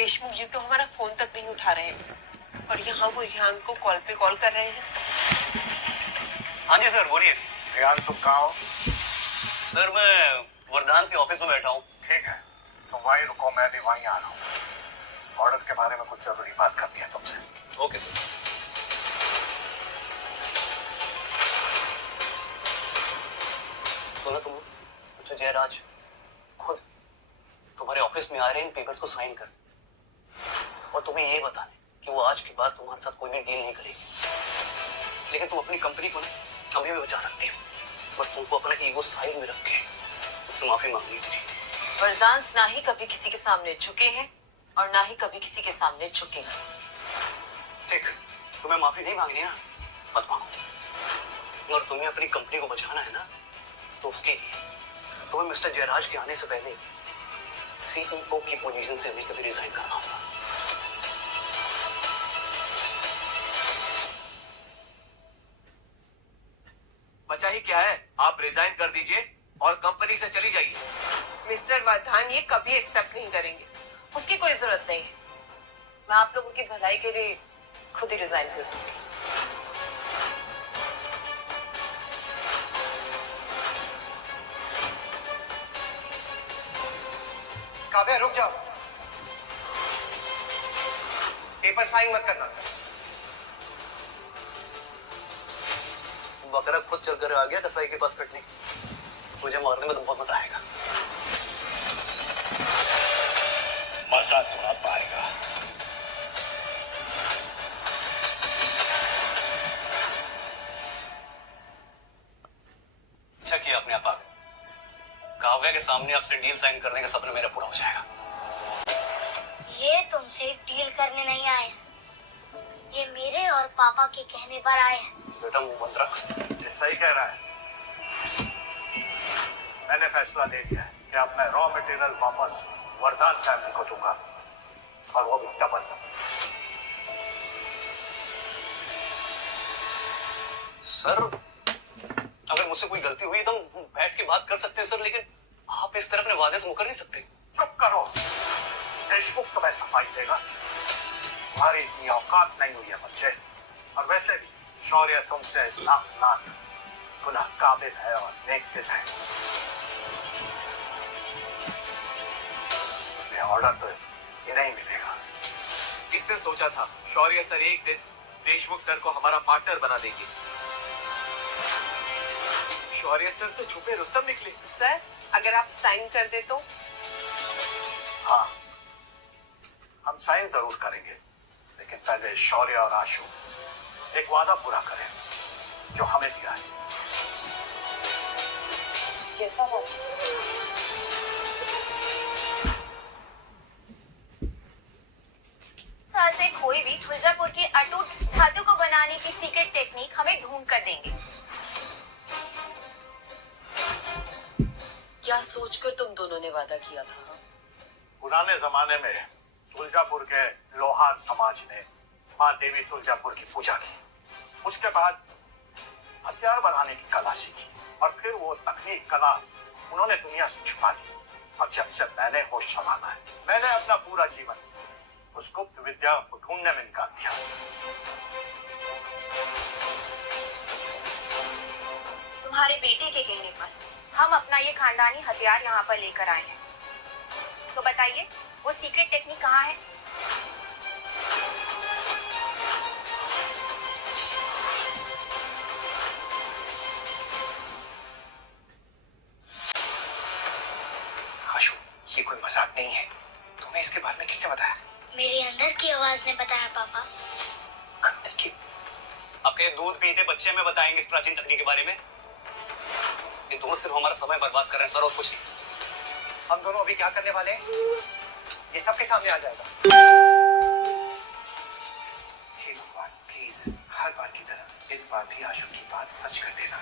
देशमुख जी तो हमारा फोन तक नहीं उठा रहे हैं और यहाँ वो रिहान को कॉल पे कॉल कर रहे हैं। हाँ जी सर, बोलिए। रिहान तुम कहाँ हो? सर मैं वरदान के ऑफिस में बैठा हूँ। ठीक है, तुम वहीं रुको, मैं भी वहीं आ रहा हूँ। ऑर्डर के बारे में कुछ जरूरी बात करनी है तुमसे। Okay sir. सुना तुम? अच्छा जयराज खुद तुम्हारे ऑफिस में आ रहे हैं पेपर्स को साइन कर, और तुम्हें ये बताने कि वो आज के बाद तुम्हारे साथ कोई भी डील नहीं करेगी, लेकिन तुम अपनी कंपनी को कभी भी बचा सकती हो। बस तुमको अपना ईगो साइड में रख के उससे माफी मांगनी थी। वरदान ना ही कभी किसी के सामने झुके हैं और ना ही कभी किसी के सामने झुकेंगे। ठीक, तुम्हें माफी नहीं मांगनी ना, मत मांगो। और तुम्हें अपनी कंपनी को बचाना है ना, तो उसके लिए तुम्हें मिस्टर जयराज के आने से पहले सीईओ की पोजीशन से अभी कभी रिजाइन करना होगा। बचा ही क्या है, आप रिजाइन कर दीजिए और कंपनी से चली जाइए। मिस्टर वर्धान ये कभी एक्सेप्ट नहीं करेंगे। उसकी कोई जरूरत नहीं है। मैं आप लोगों की भलाई के लिए खुद ही रिजाइन कर दूंगी। काव्या रुक जाओ, पेपर साइन मत करना। बकरा खुद चल कर आ गया कसाई के पास कटने। मुझे मारने में तो बहुत मजा आएगा। मजा तो अब आएगा। अच्छा किया आपने आप आ गए। काव्या के सामने आपसे डील साइन करने का सपना मेरा पूरा हो जाएगा। ये तुमसे डील करने नहीं आए, ये मेरे और पापा के कहने पर आए हैं। बेटा मुंह बंद रख। ये सही कह रहा है। मैंने फैसला ले लिया है कि अब मैं रॉ मटेरियल वापस वरदान फैमिली को दूंगा, और वो भी डबल। सर अगर मुझसे कोई गलती हुई तो हम बैठ के बात कर सकते हैं सर, लेकिन आप इस तरह अपने वादे से मुकर नहीं सकते। चुप करो, देशमुख तुम्हें सफाई देगा। तुम्हारी इतनी औकात नहीं हुई है बच्चे, और वैसे भी शौर्य तुमसे लाख लाख गुना काबिल है और नेक दिल है, इसलिए ऑर्डर तो ये नहीं मिलेगा। इसने सोचा था शौर्य सर एक दिन देशमुख सर को हमारा पार्टनर बना देंगे। शौर्य सर तो छुपे रुस्तम निकले। सर अगर आप साइन कर दे तो? हाँ, हम साइन जरूर करेंगे, लेकिन पहले शौर्य और आशु एक वादा पूरा करें जो हमें दिया है। कैसा हो? साल से खोई हुई तुलजापुर की अटूट धातु को बनाने की सीक्रेट टेक्निक हमें ढूंढ कर देंगे। क्या सोचकर तुम दोनों ने वादा किया था? पुराने जमाने में तुलजापुर के लोहार समाज ने माँ देवी तुलजापुर की पूजा की, उसके बाद हथियार बनाने की कला सीखी, और फिर वो तकनीक कला उन्होंने दुनिया से छुपा दी। और जब से मैंने होश संभाला है, मैंने अपना पूरा जीवन उस गुप्त विद्या को ढूंढने में निकाल दिया। तुम्हारे बेटे के कहने पर हम अपना ये खानदानी हथियार यहाँ पर लेकर आए हैं, तो बताइए वो सीक्रेट टेक्निक कहाँ है? आशु, ये कोई मजाक नहीं है। तुम्हें इसके बारे में किसने बताया? मेरे अंदर की आवाज ने बताया पापा। अंदर की? आपके दूध पीते बच्चे में बताएंगे इस प्राचीन तकनीक के बारे में? ये दोनों सिर्फ हमारा समय बर्बाद कर रहे हैं सर, और कुछ नहीं। हम दोनों अभी क्या करने वाले हैं, ये सबके सामने आ जाएगा। हे भगवान, प्लीज हर बार की तरह इस बार भी आशु की बात सच कर देना।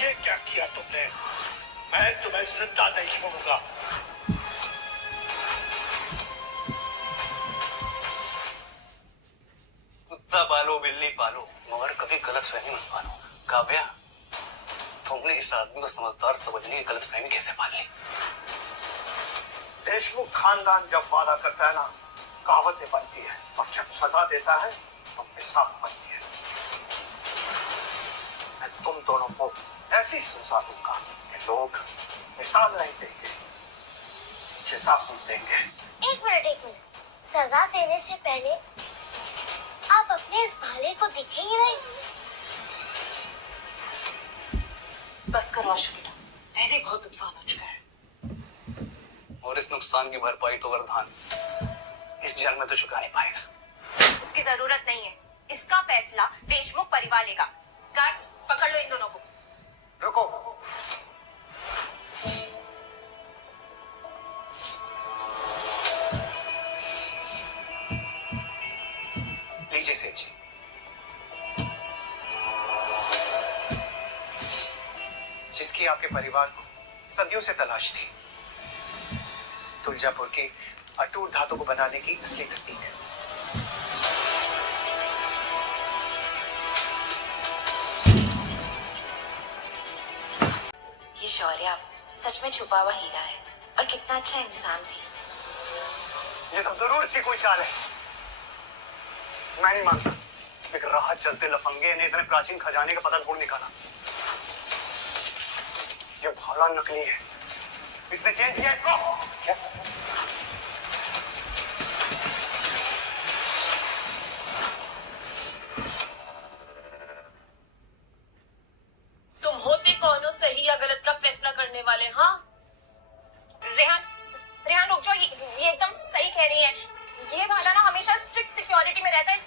ये क्या किया तुमने? मैं तुम्हें जिंदा नहीं छोड़ूंगा। कुत्ता पालो बिल्ली पालो, मगर कभी गलत गलतफहमी मत मानो। काव्या, तुमने इस आदमी को समझदार समझने की गलतफहमी कैसे पाल ली? देशमुख खानदान जब वादा करता है ना, कहावतें बनती है, और जब सजा देता है तो मिसाल बनती है। मैं तुम दोनों को ऐसी सजा दूंगा कि लोग मिसाल नहीं देंगे, चेतावनी देंगे। एक मिनट, सजा देने से पहले आप अपने इस भाले को देखे ही नहीं। बस करो आशु बेटा, पहले बहुत नुकसान हो चुका है। और इस नुकसान की भरपाई तो वरदान इस जेल में तो चुका नहीं पाएगा। उसकी जरूरत नहीं है, इसका फैसला देशमुख परिवार लेगा। गार्ड्स, पकड़ लो इन दोनों को। रुको, लीजिए सेठ जी। जिसकी आपके परिवार को सदियों से तलाश थी, तुलजापुर की अटूट धातु को बनाने की असली तकनीक है। ये शौर्य सच में छुपा हुआ हीरा है, और कितना अच्छा इंसान भी। ये सब जरूर इसकी कोई चाल है। मैं नहीं मानता, एक राह चलते लफंगे ने इतने प्राचीन खजाने का पता ढूंढ निकाला। ये भाला नकली है, इसने चेंज किया इसको। क्या? तुम होते कौन हो सही या गलत का फैसला करने वाले? हाँ, रेहान, रेहान रुक जाओ, ये एकदम सही कह रही है। ये भाला ना हमेशा स्ट्रिक्ट सिक्योरिटी में रहता है,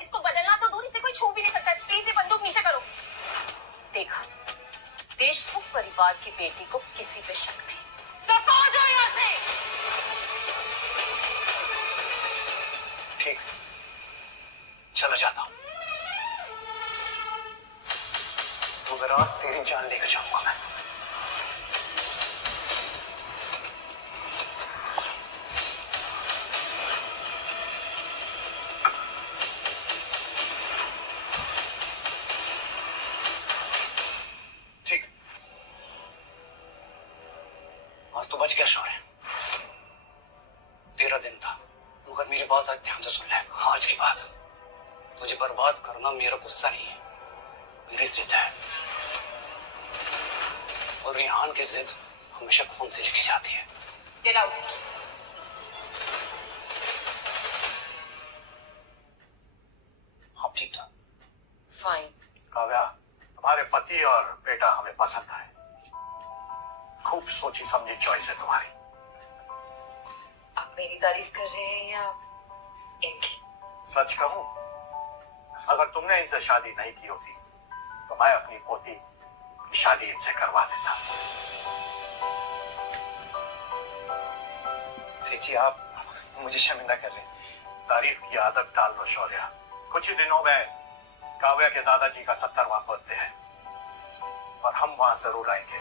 इसको बदलना तो दूर, इसे कोई छू भी नहीं सकता। प्लीज ये बंदूक नीचे करो। देखा, देशमुख परिवार की बेटी को किसी पे शक नहीं। दफा हो जाओ यहाँ से। ठीक, चलो जाता हूं। मगर आज तेरी जान लेकर जाऊंगा मैं। ठीक, आज तो बच गया शौर्य। तेरा दिन था, मगर मेरी बात आज ध्यान से सुन ले। आज की बात, तुझे बर्बाद करना मेरा गुस्सा नहीं है, मेरी जिद है। और रेहान की जिद हमेशा खून से लिखी जाती है। Get out. हाँ ठीक था। Fine. काव्या, तुम्हारे पति और बेटा हमें पसंद आए। खूब सोची समझी चॉइस है तुम्हारी। आप मेरी तारीफ कर रहे हैं या इनकी? सच कहूं, अगर तुमने इनसे शादी नहीं की होती तो मैं अपनी पोती की शादी इनसे करवा देता। सेठ जी, आप मुझे शर्मिंदा कर लें। तारीफ की आदत डाल लो शौर्य। कुछ ही दिनों में काव्या के दादाजी का 70वां बर्थडे है, और हम वहां जरूर आएंगे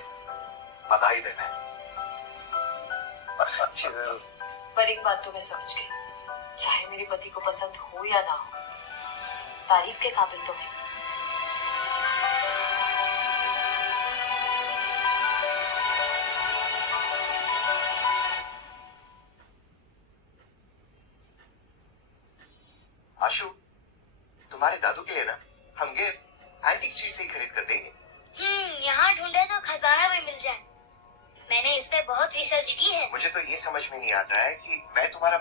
बधाई देने। अच्छी जरूर। पर एक बात तो मैं समझ गई, चाहे मेरे पति को पसंद हो या ना हो, तारीफ के काबिल तो है। आशु, तुम्हारे दादू के लिए ना हम गिफ्ट एंटीक स्ट्रीट से ही खरीद कर देंगे। यहाँ ढूंढे तो खजाना भी मिल जाए। मैंने इस पे बहुत रिसर्च की है। मुझे तो ये समझ में नहीं आता है कि मैं तुम्हारा